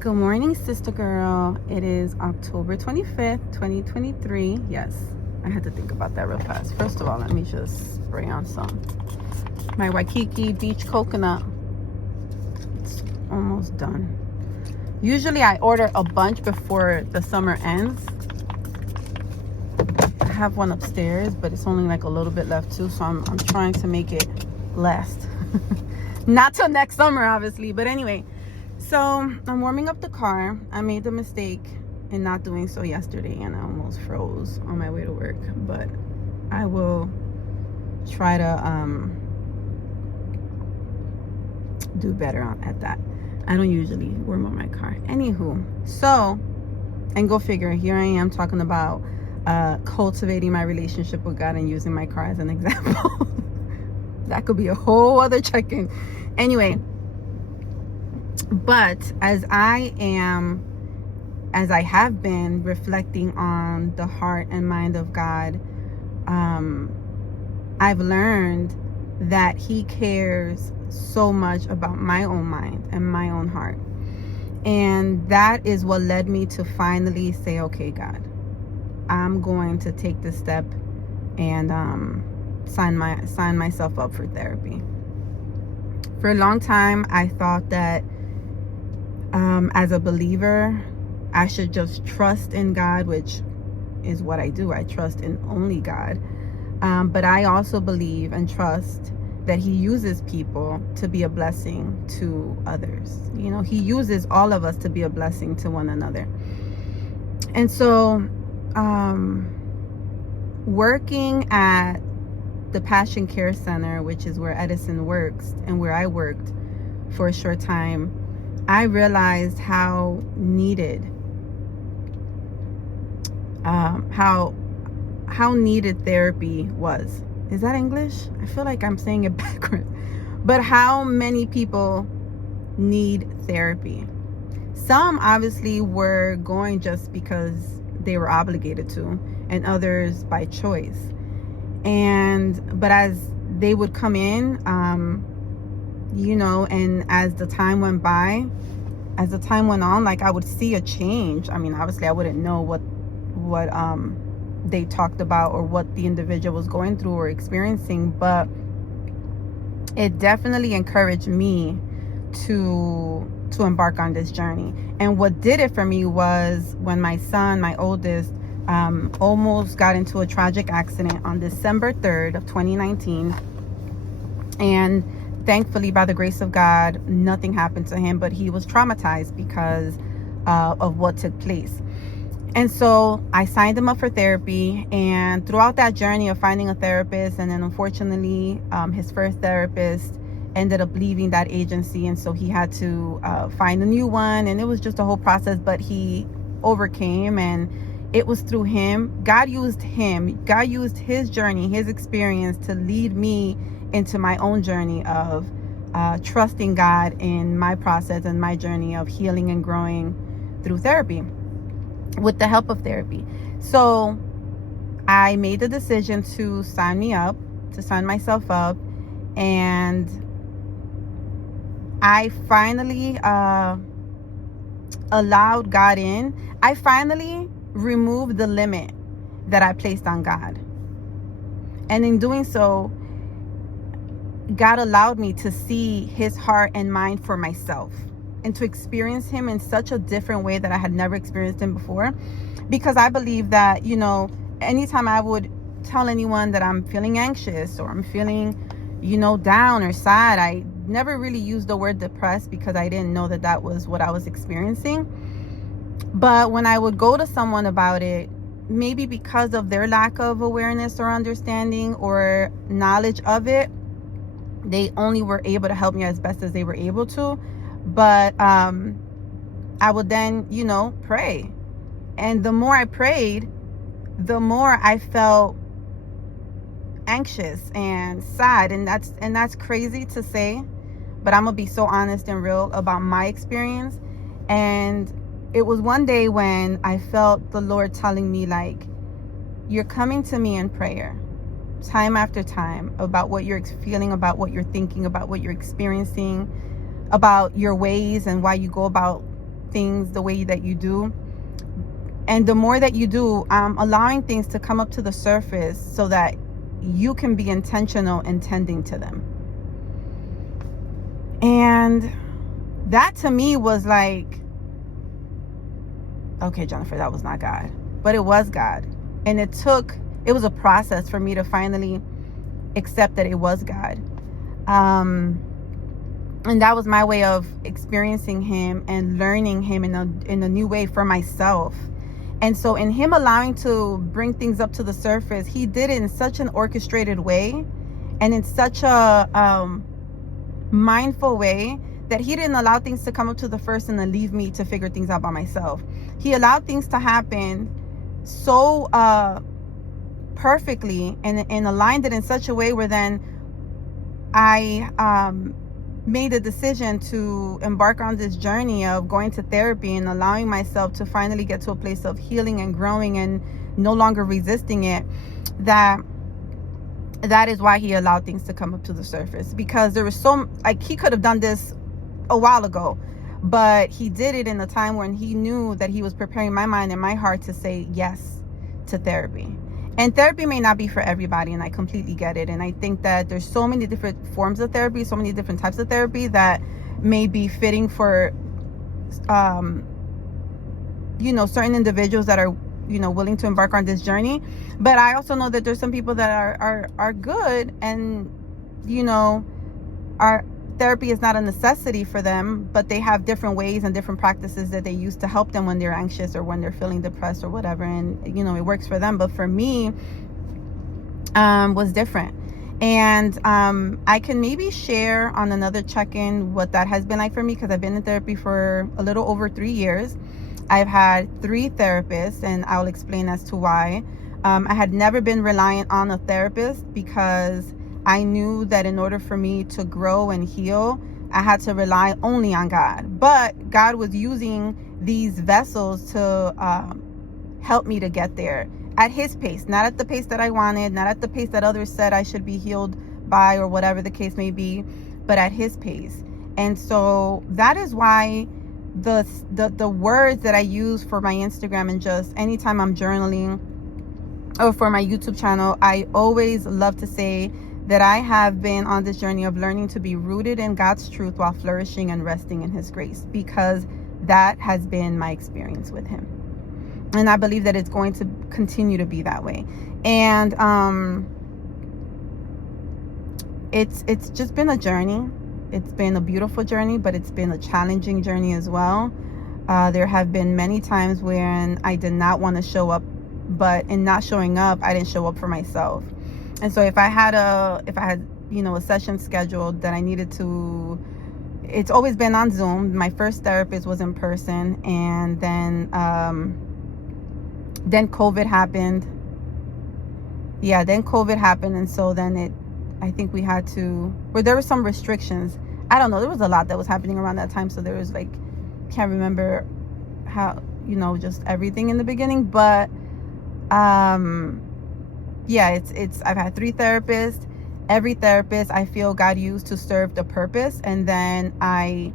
Good morning, sister girl. It is October 25th, 2023. Yes, I had to think about that real fast. First of all, let me just spray on my Waikiki beach coconut. It's almost done. Usually I order a bunch before the summer ends. I have one upstairs, but it's only like a little bit left too, so I'm trying to make it last. Not till next summer, obviously, but anyway. So I'm warming up the car. I made the mistake in not doing so yesterday, and I almost froze on my way to work, but I will try to do better at that. I don't usually warm up my car. Anywho, so, and go figure, here I am talking about cultivating my relationship with God and using my car as an example. That could be a whole other check-in. Anyway, but as I have been reflecting on the heart and mind of God, I've learned that He cares so much about my own mind and my own heart. And that is what led me to finally say, okay, God, I'm going to take this step and sign myself up for therapy. For a long time, I thought that as a believer, I should just trust in God, which is what I do. I trust in only God. But I also believe and trust that He uses people to be a blessing to others. You know, He uses all of us to be a blessing to one another. And so, working at the Passion Care Center, which is where Edison works and where I worked for a short time, I realized how needed, how needed therapy was. Is that English? I feel like I'm saying it backwards. But how many people need therapy? Some obviously were going just because they were obligated to, and others by choice. But as they would come in, and as the time went on, like, I would see a change. I mean, obviously I wouldn't know what they talked about or what the individual was going through or experiencing, but it definitely encouraged me to embark on this journey. And what did it for me was when my son, my oldest, almost got into a tragic accident on December 3rd of 2019. And thankfully, by the grace of God, nothing happened to him, but he was traumatized because of what took place. And so I signed him up for therapy. And throughout that journey of finding a therapist, and then unfortunately, his first therapist ended up leaving that agency. And so he had to find a new one. And it was just a whole process, but he overcame, and it was through him. God used his journey, his experience to lead me into my own journey of trusting God in my process and my journey of healing and growing through therapy, with the help of therapy. So I made the decision to sign myself up, and I finally allowed God in. I finally removed the limit that I placed on God. And in doing so, God allowed me to see His heart and mind for myself, and to experience Him in such a different way that I had never experienced Him before. Because I believe that, anytime I would tell anyone that I'm feeling anxious or I'm feeling, down or sad, I never really used the word depressed because I didn't know that was what I was experiencing. But when I would go to someone about it, maybe because of their lack of awareness or understanding or knowledge of it, they only were able to help me as best as they were able to. But I would then, pray. And the more I prayed, the more I felt anxious and sad. And that's crazy to say, but I'm gonna be so honest and real about my experience. And it was one day when I felt the Lord telling me, like, you're coming to me in prayer time after time about what you're feeling, about what you're thinking, about what you're experiencing, about your ways and why you go about things the way that you do. And the more that you do, allowing things to come up to the surface so that you can be intentional in tending to them. And that to me was like, okay, Jennifer, that was not God, but it was God. And it was a process for me to finally accept that it was God. And that was my way of experiencing him and learning him in a new way for myself. And so in him allowing to bring things up to the surface, he did it in such an orchestrated way and in such a mindful way that he didn't allow things to come up to the first and then leave me to figure things out by myself. He allowed things to happen so perfectly and aligned it in such a way where then I made a decision to embark on this journey of going to therapy and allowing myself to finally get to a place of healing and growing and no longer resisting it. That is why he allowed things to come up to the surface, because there was he could have done this a while ago, but he did it in a time when he knew that he was preparing my mind and my heart to say yes to therapy. And therapy may not be for everybody, and I completely get it. And I think that there's so many different forms of therapy, so many different types of therapy that may be fitting for, certain individuals that are, willing to embark on this journey. But I also know that there's some people that are good and, our therapy is not a necessity for them, but they have different ways and different practices that they use to help them when they're anxious or when they're feeling depressed or whatever. And, it works for them. But for me, was different. And I can maybe share on another check-in what that has been like for me, because I've been in therapy for a little over 3 years. I've had 3 therapists, and I'll explain as to why. I had never been reliant on a therapist because I knew that in order for me to grow and heal, I had to rely only on God. But God was using these vessels to help me to get there at his pace, not at the pace that I wanted, not at the pace that others said I should be healed by or whatever the case may be, but at his pace. And so that is why the words that I use for my Instagram and just anytime I'm journaling or for my YouTube channel, I always love to say that I have been on this journey of learning to be rooted in God's truth while flourishing and resting in his grace, because that has been my experience with him. And I believe that it's going to continue to be that way. And it's just been a journey. It's been a beautiful journey, but it's been a challenging journey as well. There have been many times when I did not want to show up, but in not showing up, I didn't show up for myself. And so if I had a session scheduled that I needed to, it's always been on Zoom. My first therapist was in person, and then COVID happened. Yeah, then COVID happened, and so then I think we had to, where there were some restrictions. I don't know, there was a lot that was happening around that time, so there was can't remember how, just everything in the beginning, but yeah, I've had 3 therapists. Every therapist I feel God used to serve the purpose. And then I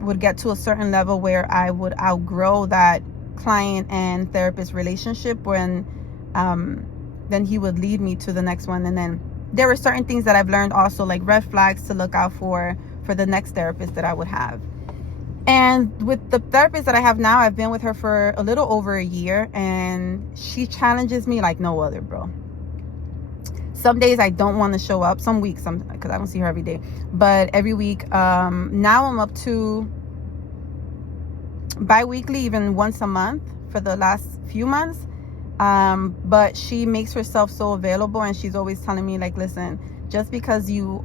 would get to a certain level where I would outgrow that client and therapist relationship when then he would lead me to the next one. And then there were certain things that I've learned also, like red flags to look out for the next therapist that I would have. And with the therapist that I have now, I've been with her for a little over a year, and she challenges me like no other, bro. Some days I don't want to show up. Some weeks, because I don't see her every day. But every week, now I'm up to bi-weekly, even once a month for the last few months. But she makes herself so available, and she's always telling me, like, listen, just because you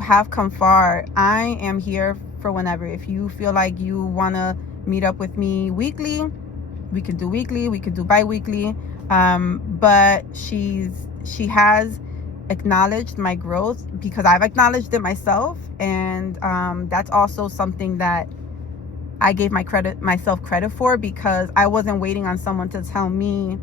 have come far, I am here for whenever. If you feel like you want to meet up with me weekly, we could do weekly, we could do bi-weekly. But she has acknowledged my growth because I've acknowledged it myself, and that's also something that I gave myself credit for, because I wasn't waiting on someone to tell me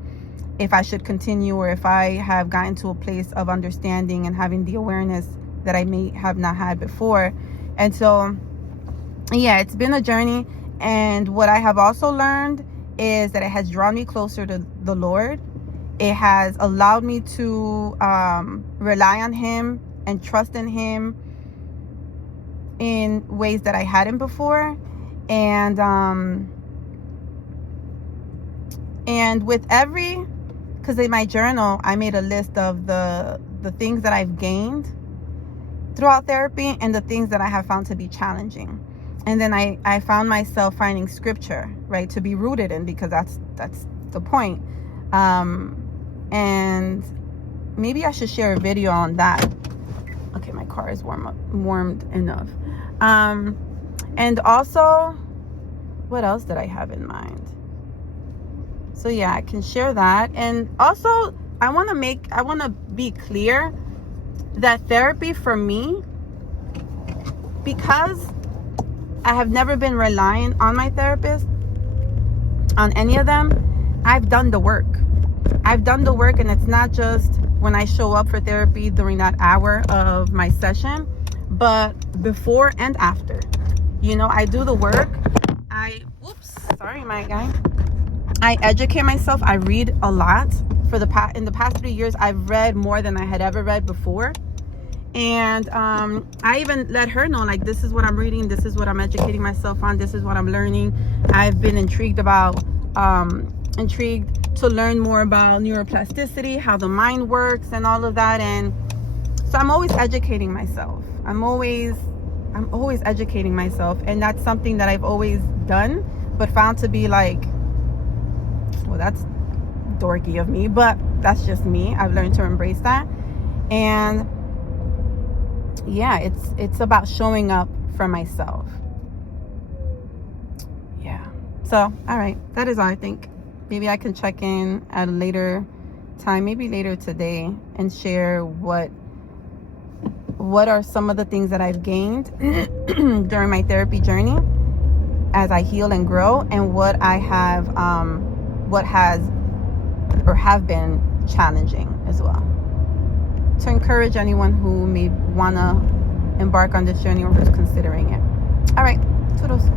if I should continue or if I have gotten to a place of understanding and having the awareness that I may have not had before. And so yeah, it's been a journey, And what I have also learned is that it has drawn me closer to the Lord. It has allowed me to rely on Him and trust in Him in ways that I hadn't before. And with every, because in my journal, I made a list of the things that I've gained throughout therapy and the things that I have found to be challenging. And then I found myself finding scripture, right, to be rooted in, because that's the point. And maybe I should share a video on that. Okay, my car is warmed enough. And also, what else did I have in mind? So yeah, I can share that. And also, I want to be clear that therapy for me, because I have never been relying on my therapist, on any of them, I've done the work. And it's not just when I show up for therapy during that hour of my session, but before and after. I do the work. Sorry, my guy. I educate myself. I read a lot. In the past 3 years, I've read more than I had ever read before. And I even let her know, like, this is what I'm reading, this is what I'm educating myself on, this is what I'm learning. I've been intrigued to learn more about neuroplasticity, how the mind works and all of that. And so I'm always educating myself. I'm always educating myself. And that's something that I've always done, but found to be like, well, that's dorky of me, but that's just me. I've learned to embrace that. And yeah, it's about showing up for myself. Yeah. So, all right, that is all I think. Maybe I can check in at a later time, maybe later today, and share what are some of the things that I've gained during my therapy journey as I heal and grow, and what I have what has or have been challenging as well, to encourage anyone who may want to embark on this journey or who's considering it. All right, toodles.